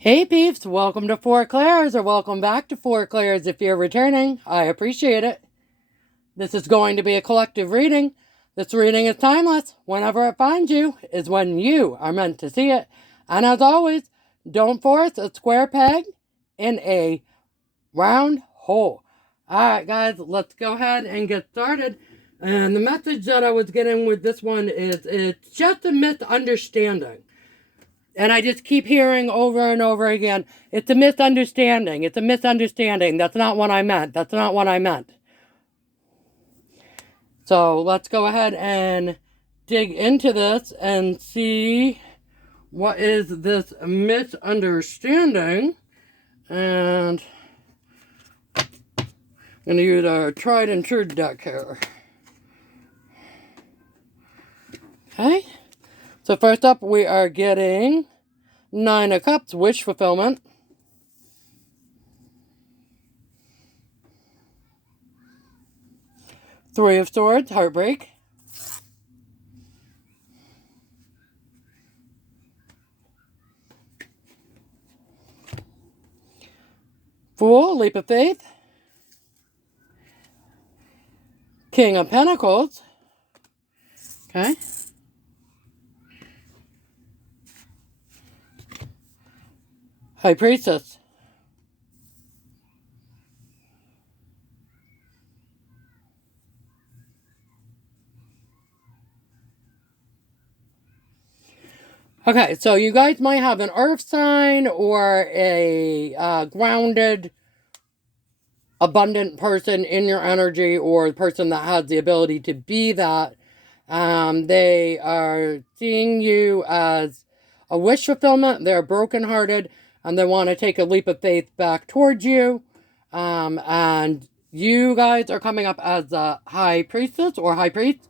Hey peeps, welcome to Four Clairs, or welcome back to Four Clairs if you're returning. I appreciate it. This is going to be a collective reading. This reading is timeless. Whenever it finds you is when you are meant to see it. And as always, don't force a square peg in a round hole. Alright guys, let's go ahead and get started. And the message that I was getting with this one is it's just a misunderstanding. And I just keep hearing over and over again, it's a misunderstanding. It's a misunderstanding. That's not what I meant. That's not what I meant. So let's go ahead and dig into this and see what is this misunderstanding. And I'm going to use our tried and true deck here. Okay. So first up, we are getting Nine of Cups, wish fulfillment. Three of Swords, heartbreak. Fool, leap of faith. King of Pentacles. Okay. High Priestess. Okay, so you guys might have an earth sign or a grounded, abundant person in your energy, or a person that has the ability to be that. They are seeing you as a wish fulfillment. They're brokenhearted and they want to take a leap of faith back towards you. And you guys are coming up as a high priestess or high priest.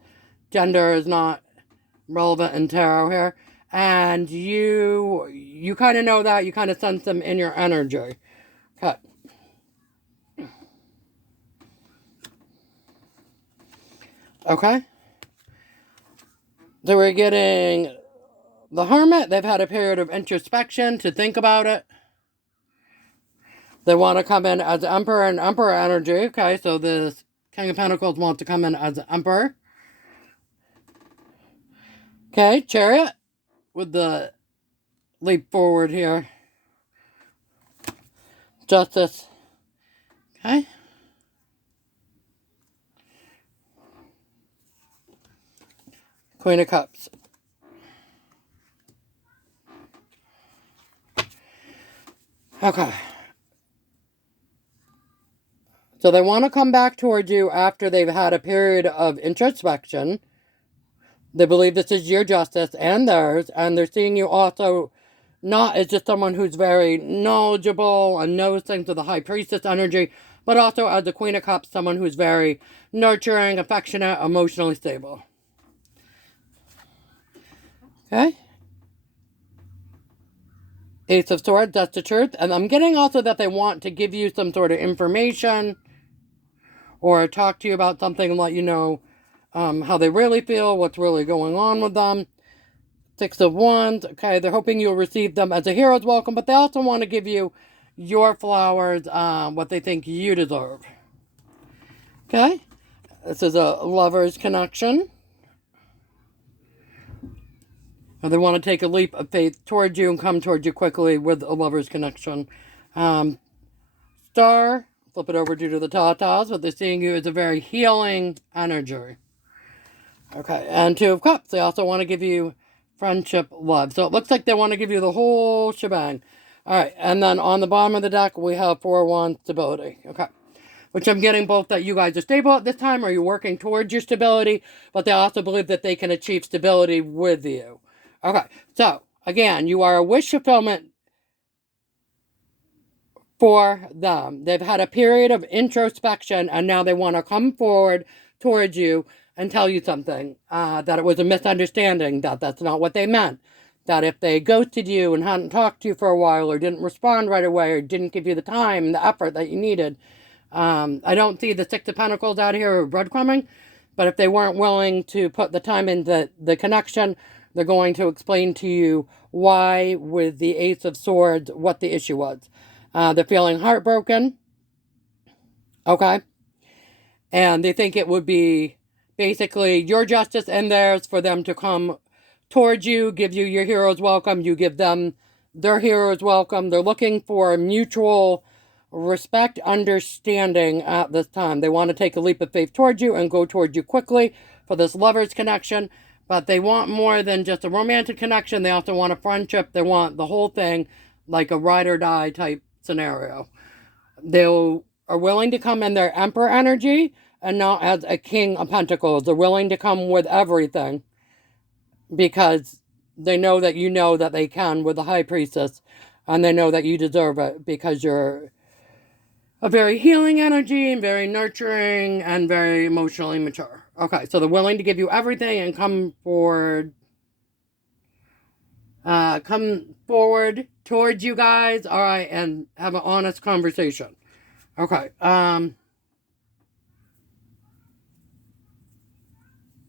Gender is not relevant in tarot here. And you kind of know that. You kind of sense them in your energy. Okay. Okay. So we're getting the Hermit. They've had a period of introspection to think about it. They want to come in as Emperor and Emperor energy. Okay, so this King of Pentacles wants to come in as Emperor. Okay, Chariot with the leap forward here. Justice. Okay. Queen of Cups. Okay. So they want to come back towards you after they've had a period of introspection. They believe this is your justice and theirs, and they're seeing you also not as just someone who's very knowledgeable and knows things with the High Priestess energy, but also as the Queen of Cups, someone who's very nurturing, affectionate, emotionally stable. Okay. Ace of Swords, that's the truth. And I'm getting also that they want to give you some sort of information or talk to you about something and let you know how they really feel, what's really going on with them. Six of Wands. Okay, they're hoping you'll receive them as a hero's welcome, but they also want to give you your flowers, what they think you deserve. Okay, this is a lover's connection. Or they want to take a leap of faith towards you and come towards you quickly with a lover's connection. Star, flip it over due to the tatas, but they're seeing you as a very healing energy. Okay, and Two of Cups. They also want to give you friendship, love. So it looks like they want to give you the whole shebang. Alright, and then on the bottom of the deck, we have Four of Wands, stability. Okay. Which I'm getting both that you guys are stable at this time, or you're working towards your stability, but they also believe that they can achieve stability with you. Okay, so, again, you are a wish fulfillment for them. They've had a period of introspection, and now they want to come forward towards you and tell you something. That it was a misunderstanding, that that's not what they meant. That if they ghosted you and hadn't talked to you for a while, or didn't respond right away, or didn't give you the time and the effort that you needed. I don't see the Six of Pentacles out here or breadcrumbing, but if they weren't willing to put the time in the connection, they're going to explain to you why, with the Ace of Swords, what the issue was. They're feeling heartbroken. Okay. And they think it would be basically your justice and theirs for them to come towards you, give you your hero's welcome. You give them their hero's welcome. They're looking for a mutual respect, understanding at this time. They want to take a leap of faith towards you and go towards you quickly for this lover's connection. But they want more than just a romantic connection. They also want a friendship. They want the whole thing, like a ride or die type scenario. They are willing to come in their Emperor energy and not as a King of Pentacles. They're willing to come with everything because they know that you know that they can with the High Priestess, and they know that you deserve it because you're a very healing energy and very nurturing and very emotionally mature. Okay, so they're willing to give you everything and come forward towards you guys, all right, and have an honest conversation. Okay, all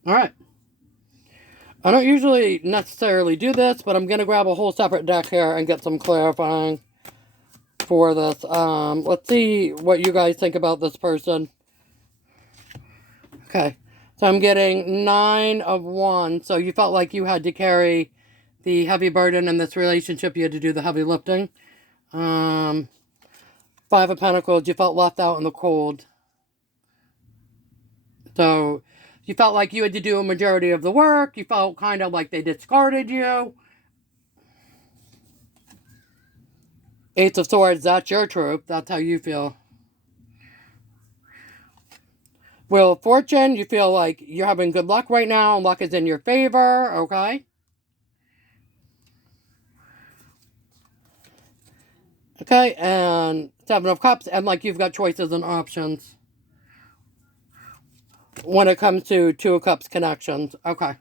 right. I don't usually necessarily do this, but I'm going to grab a whole separate deck here and get some clarifying for this. Let's see what you guys think about this person. Okay, so I'm getting 9 of Wands. So you felt like you had to carry the heavy burden in this relationship. You had to do the heavy lifting. 5 of Pentacles, you felt left out in the cold. So you felt like you had to do a majority of the work. You felt kind of like they discarded you. Ace of Swords, that's your truth. That's how you feel. Wheel of Fortune, you feel like you're having good luck right now. Luck is in your favor, okay? Okay, and 7 of Cups, and like you've got choices and options when it comes to 2 of Cups connections. Okay.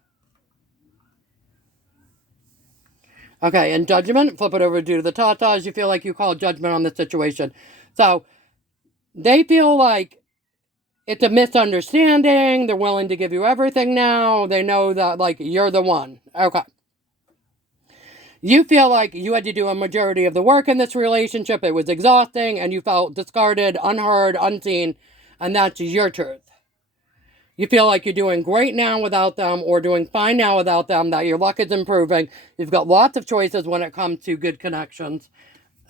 Okay, and Judgment, flip it over to the Tatas. You feel like you call judgment on the situation. So, they feel like it's a misunderstanding. They're willing to give you everything now. They know that, like, you're the one. Okay. You feel like you had to do a majority of the work in this relationship. It was exhausting, and you felt discarded, unheard, unseen, and that's your truth. You feel like you're doing great now without them, or doing fine now without them, that your luck is improving. You've got lots of choices when it comes to good connections.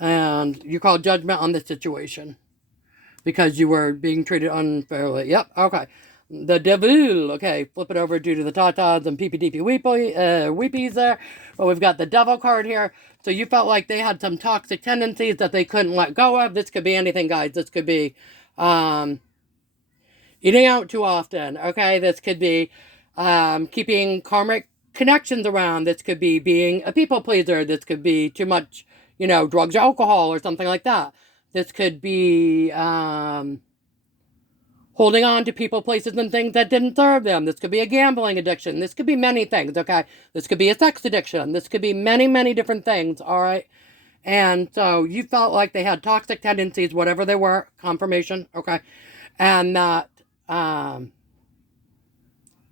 And you call judgment on the situation because you were being treated unfairly. Yep, okay. The Devil. Okay, flip it over due to the Tatas and PPDP Weepies there. But we've got the Devil card here. So you felt like they had some toxic tendencies that they couldn't let go of. This could be anything, guys. This could be eating out too often, okay? This could be keeping karmic connections around. This could be being a people pleaser. This could be too much, drugs or alcohol or something like that. This could be holding on to people, places, and things that didn't serve them. This could be a gambling addiction. This could be many things, okay? This could be a sex addiction. This could be many, many different things, all right? And so you felt like they had toxic tendencies, whatever they were, confirmation, okay? And that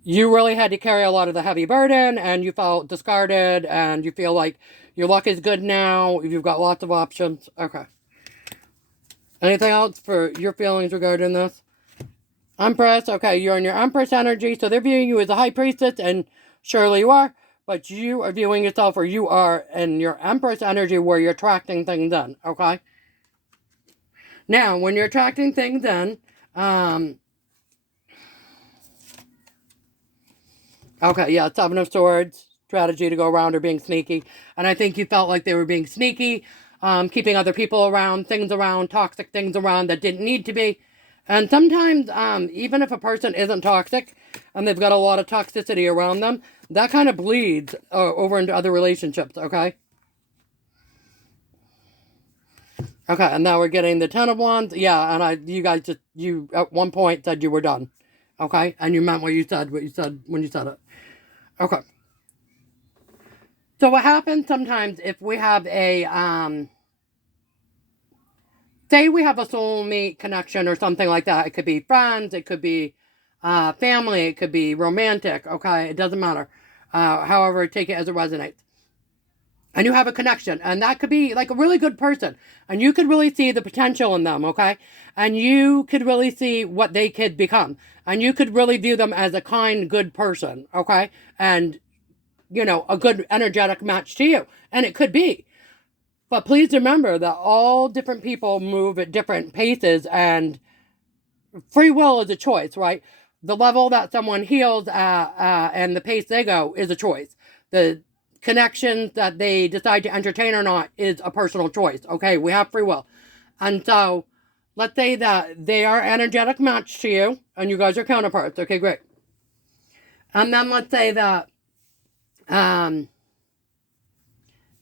you really had to carry a lot of the heavy burden, and you felt discarded, and you feel like your luck is good now. You've got lots of options. Okay. Anything else for your feelings regarding this? Empress. Okay, you're in your Empress energy, so they're viewing you as a High Priestess, and surely you are, but you are viewing yourself, or you are in your Empress energy where you're attracting things in, okay? Now, when you're attracting things in, okay, yeah, 7 of Swords, strategy to go around or being sneaky. And I think you felt like they were being sneaky, keeping other people around, things around, toxic things around that didn't need to be. And sometimes, even if a person isn't toxic and they've got a lot of toxicity around them, that kind of bleeds over into other relationships, okay? Okay, and now we're getting the 10 of Wands. Yeah, and you guys you at one point said you were done. Okay? And you meant what you said when you said it. Okay. So what happens sometimes if we have a, say we have a soulmate connection or something like that. It could be friends, it could be family, it could be romantic, okay? It doesn't matter. However, take it as it resonates. And you have a connection, and that could be like a really good person, and you could really see the potential in them, okay? And you could really see what they could become, and you could really view them as a kind, good person, okay? And, you know, a good energetic match to you, and it could be. But please remember that all different people move at different paces, and free will is a choice, right? The level that someone heals and the pace they go is a choice. The connections that they decide to entertain or not is a personal choice. Okay, we have free will. And so let's say that they are energetic match to you and you guys are counterparts. Okay, great. And then let's say that,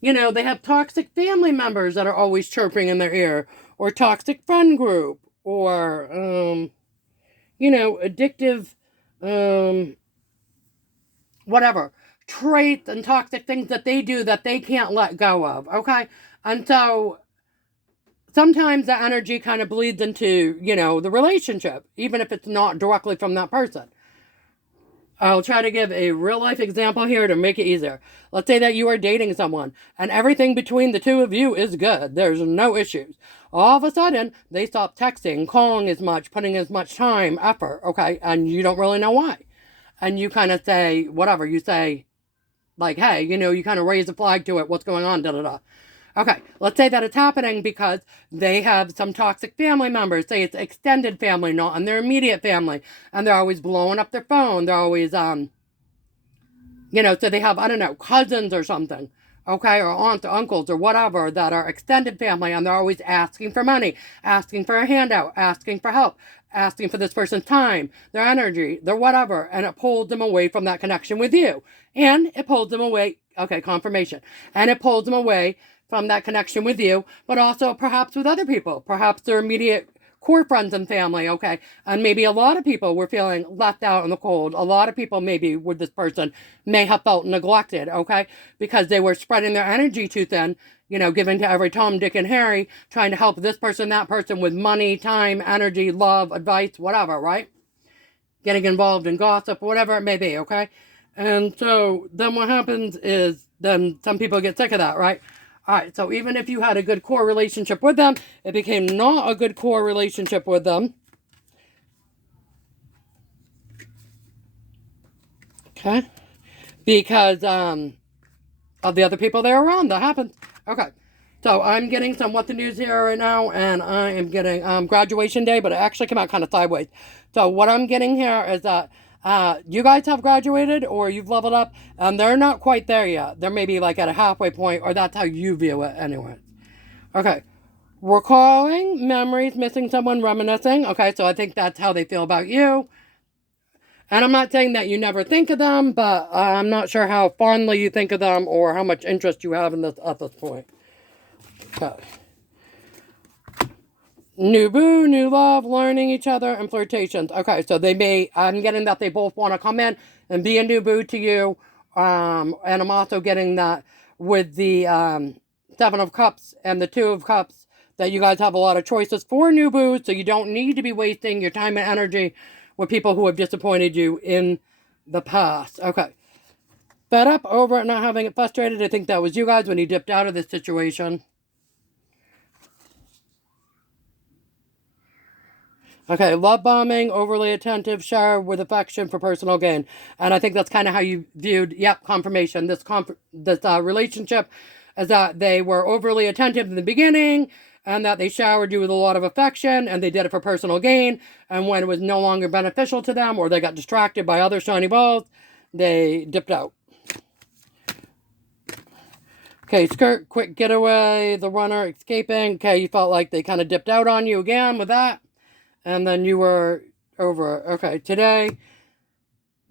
you know, they have toxic family members that are always chirping in their ear, or toxic friend group, or, you know, addictive, whatever, traits and toxic things that they do that they can't let go of, okay? And so sometimes that energy kind of bleeds into, you know, the relationship, even if it's not directly from that person. I'll try to give a real life example here to make it easier. Let's say that you are dating someone and everything between the two of you is good. There's no issues. All of a sudden, they stop texting, calling as much, putting as much time, effort, okay? And you don't really know why. And you kind of say, whatever, you say, like, hey, you know, you kind of raise a flag to it. What's going on? Da da da. Okay, let's say that it's happening because they have some toxic family members. Say it's extended family, not in their immediate family. And they're always blowing up their phone. They're always, you know, so they have, I don't know, cousins or something. Okay, or aunts or uncles or whatever that are extended family. And they're always asking for money, asking for a handout, asking for help, asking for this person's time, their energy, their whatever. And it pulls them away from that connection with you. And it pulls them away, okay, confirmation. And it pulls them away from that connection with you, but also perhaps with other people, perhaps their immediate core friends and family, okay? And maybe a lot of people were feeling left out in the cold. A lot of people maybe with this person may have felt neglected, okay? Because they were spreading their energy too thin, you know, giving to every Tom, Dick, and Harry, trying to help this person, that person with money, time, energy, love, advice, whatever, right? Getting involved in gossip, whatever it may be, okay? And so then what happens is then some people get sick of that, right? All right, so even if you had a good core relationship with them, it became not a good core relationship with them. Okay? Because of the other people they're around. That happens. Okay. So I'm getting some what the news here right now, and I am getting graduation day, but it actually came out kind of sideways. So what I'm getting here is that you guys have graduated or you've leveled up, and they're not quite there yet. They're maybe like at a halfway point, or that's how you view it anyway. Okay. Recalling memories, missing someone, reminiscing. Okay, so I think that's how they feel about you. And I'm not saying that you never think of them, but I'm not sure how fondly you think of them or how much interest you have in this at this point. Okay. New boo, new love, learning each other, and flirtations. Okay, so they may, I'm getting that they both want to come in and be a new boo to you. And I'm also getting that with the Seven of Cups and the Two of Cups, that you guys have a lot of choices for new boos, so you don't need to be wasting your time and energy with people who have disappointed you in the past. Okay. Fed up, over it, not having it, frustrated. I think that was you guys when you dipped out of this situation. Okay, love bombing, overly attentive, shower with affection for personal gain. And I think that's kind of how you viewed, yep, confirmation. This relationship is that they were overly attentive in the beginning, and that they showered you with a lot of affection, and they did it for personal gain. And when it was no longer beneficial to them, or they got distracted by other shiny balls, they dipped out. Okay, skirt, quick getaway, the runner, escaping. Okay, you felt like they kind of dipped out on you again with that. And then you were over. Okay, today,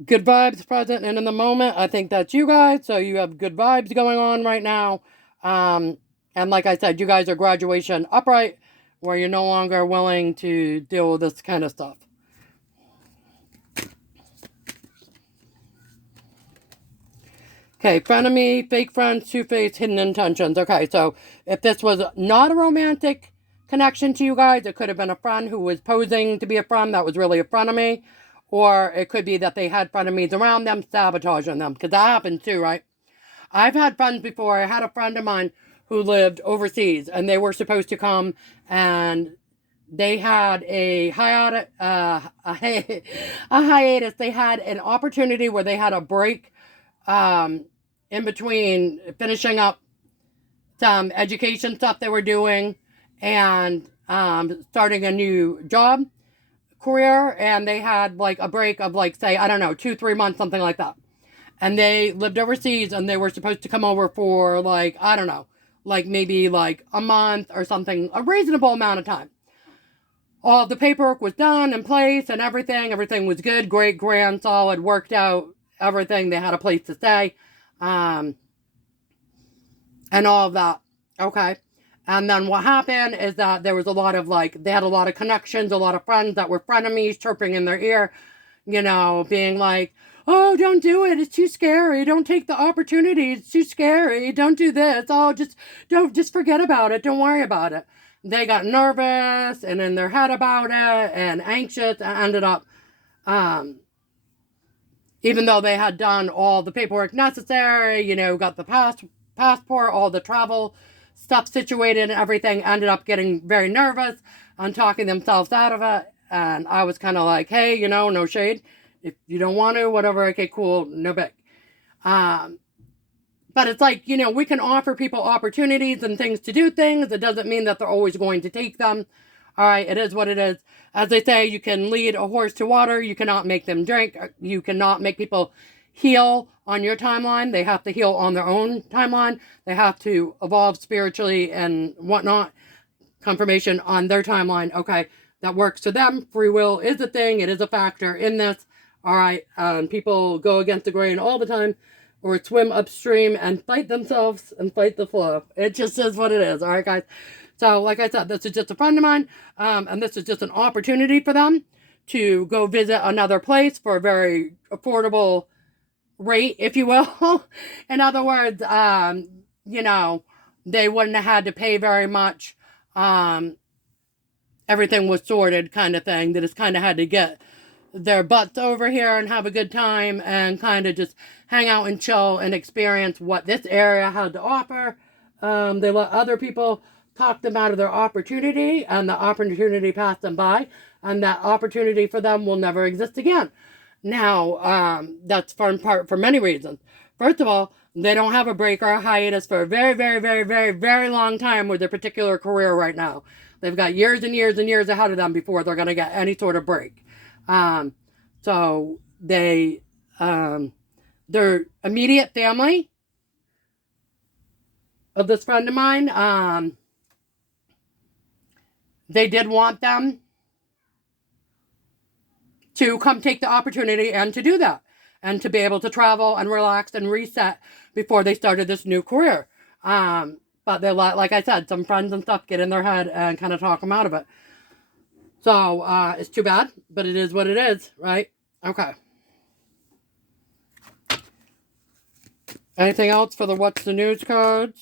good vibes present and in the moment. I think that's you guys. So you have good vibes going on right now. And like I said, you guys are graduation upright, where you're no longer willing to deal with this kind of stuff. Okay, frenemy, fake friends, two-faced, hidden intentions. Okay, so if this was not a romantic connection to you guys, it could have been a friend who was posing to be a friend that was really a frenemy, Or it could be that they had frenemies around them sabotaging them, because that happens too, right? I've had friends before. I had a friend of mine who lived overseas, and they were supposed to come, and they had a hiatus. A hiatus. They had an opportunity where they had a break in between finishing up some education stuff they were doing and starting a new job career, and they had like a break of like, say, I don't know, 2-3 months, something like that. And they lived overseas, and they were supposed to come over for like, I don't know, like maybe like a month or something, a reasonable amount of time. All the paperwork was done in place and everything was good, great, grand, solid, worked out, everything. They had a place to stay, and all of that. Okay. And then what happened is that there was a lot of like, they had a lot of connections, a lot of friends that were frenemies chirping in their ear, you know, being like, oh, don't do it. It's too scary. Don't take the opportunity. It's too scary. Don't do this. Oh, just forget about it. Don't worry about it. They got nervous and in their head about it and anxious, and ended up, even though they had done all the paperwork necessary, you know, got the passport, all the travel stuff situated and everything, ended up getting very nervous and talking themselves out of it. And I was kind of like, hey, you know, no shade. If you don't want to, whatever, okay, cool, no big. But it's like, you know, we can offer people opportunities and things to do things. It doesn't mean that they're always going to take them. All right, it is what it is. As they say, you can lead a horse to water. You cannot make them drink. You cannot make people heal on your timeline. They have to heal on their own timeline. They have to evolve spiritually and whatnot. Confirmation on their timeline. Okay, that works for them. Free will is a thing. It is a factor in this. All right, people go against the grain all the time, or swim upstream and fight themselves and fight the flow. It just is what it is. All right, guys. So, like I said, this is just a friend of mine, and this is just an opportunity for them to go visit another place for a very affordable rate, if you will. In other words, you know, they wouldn't have had to pay very much. Everything was sorted, kind of thing. They just kind of had to get their butts over here and have a good time and kind of just hang out and chill and experience what this area had to offer. They let other people talk them out of their opportunity, and the opportunity passed them by, and that opportunity for them will never exist again. Now, that's fun part for many reasons. First of all, they don't have a break or a hiatus for a very, very, very, very, very long time with their particular career right now. They've got years and years and years ahead of them before they're going to get any sort of break. So they, their immediate family of this friend of mine, they did want them to come take the opportunity and to do that, and to be able to travel and relax and reset before they started this new career. But they let, like I said, some friends and stuff get in their head and kind of talk them out of it. So, it's too bad, but it is what it is, right? Okay. Anything else for the What's the News cards?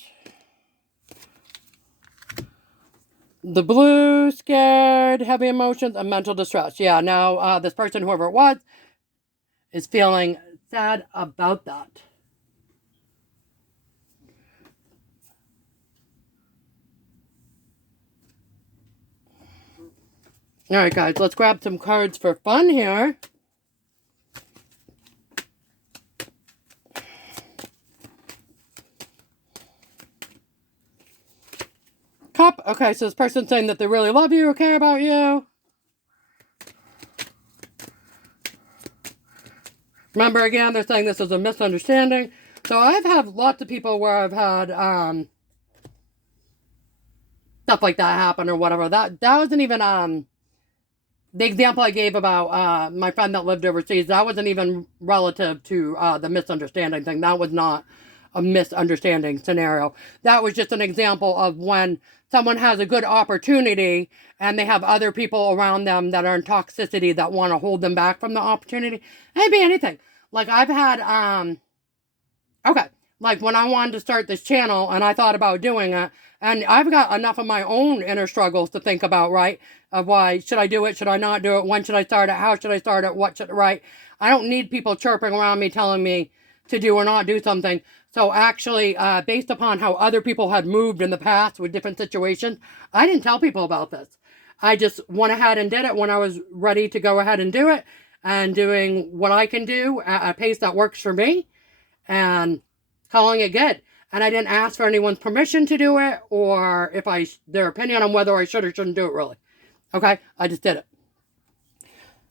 The blue, scared, heavy emotions, and mental distress. Yeah, now this person, whoever it was, is feeling sad about that. Alright, guys, let's grab some cards for fun here. Cup. Okay, so this person's saying that they really love you or care about you. Remember, again, they're saying this is a misunderstanding. So I've had lots of people where I've had stuff like that happen or whatever. That wasn't even the example I gave about my friend that lived overseas. That wasn't even relative to the misunderstanding thing. That was not a misunderstanding scenario. That was just an example of when someone has a good opportunity and they have other people around them that are in toxicity that want to hold them back from the opportunity. It could be anything. Like I've had, okay, like when I wanted to start this channel and I thought about doing it, And I've got enough of my own inner struggles to think about, right? Of why, should I do it? Should I not do it? When should I start it? How should I start it? What should, right? I don't need people chirping around me telling me to do or not do something. So actually, based upon how other people had moved in the past with different situations, I didn't tell people about this. I just went ahead and did it when I was ready to go ahead and do it, and doing what I can do at a pace that works for me, and calling it good. And I didn't ask for anyone's permission to do it, or if their opinion on whether I should or shouldn't do it, really. Okay, I just did it.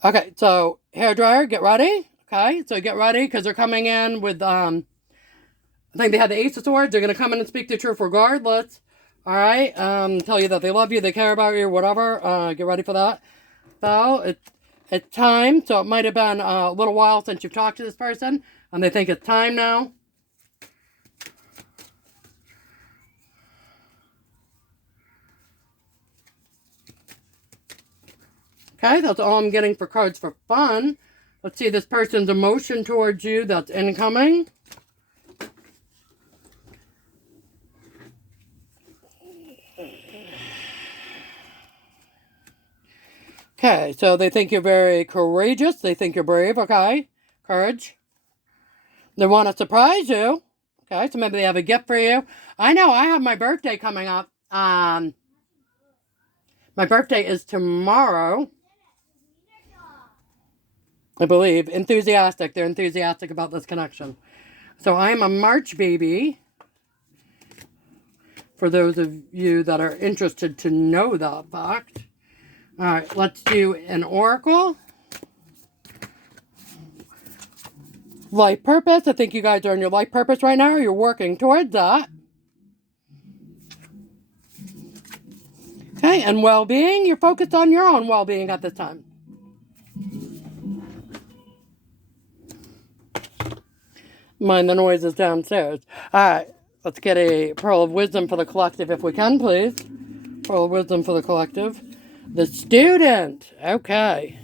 Okay, so hairdryer, get ready. Okay, so get ready, because they're coming in with, I think they had the Ace of Swords. They're going to come in and speak the truth regardless. All right, tell you that they love you, they care about you, whatever. Get ready for that. So, it's time. So it might have been a little while since you've talked to this person, and they think it's time now. Okay, that's all I'm getting for cards for fun. Let's see this person's emotion towards you that's incoming. Okay, so they think you're very courageous. They think you're brave, okay? Courage. They want to surprise you. Okay, so maybe they have a gift for you. I know, I have my birthday coming up. My birthday is tomorrow, I believe. Enthusiastic. They're enthusiastic about this connection. So I am a March baby. For those of you that are interested to know that fact. All right, let's do an oracle. Life purpose. I think you guys are in your life purpose right now. You're working towards that. Okay, and well-being. You're focused on your own well-being at this time. Mind the noises downstairs. All right, let's get a pearl of wisdom for the collective if we can, please. Pearl of wisdom for the collective. The student. Okay.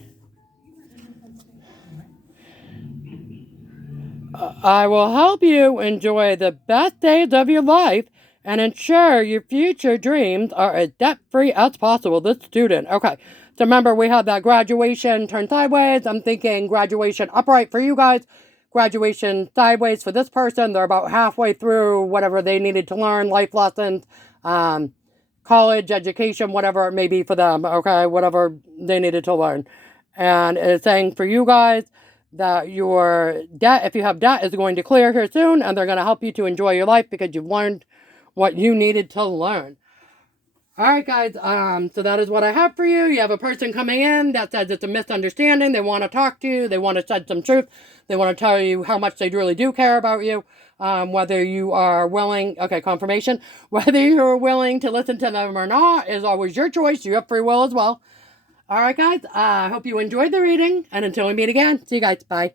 I will help you enjoy the best days of your life and ensure your future dreams are as debt-free as possible. This student. Okay. So remember, we had that graduation turned sideways. I'm thinking graduation upright for you guys. Graduation sideways for this person. They're about halfway through whatever they needed to learn, life lessons, college, education, whatever it may be for them, okay? Whatever they needed to learn. And it's saying for you guys that your debt, if you have debt, is going to clear here soon, and they're going to help you to enjoy your life because you've learned what you needed to learn. All right, guys, so that is what I have for you. You have a person coming in that says it's a misunderstanding. They want to talk to you. They want to shed some truth. They want to tell you how much they really do care about you. Whether you are willing, okay, confirmation. Whether you're willing to listen to them or not is always your choice. You have free will as well. All right, guys, I hope you enjoyed the reading. And until we meet again, see you guys. Bye.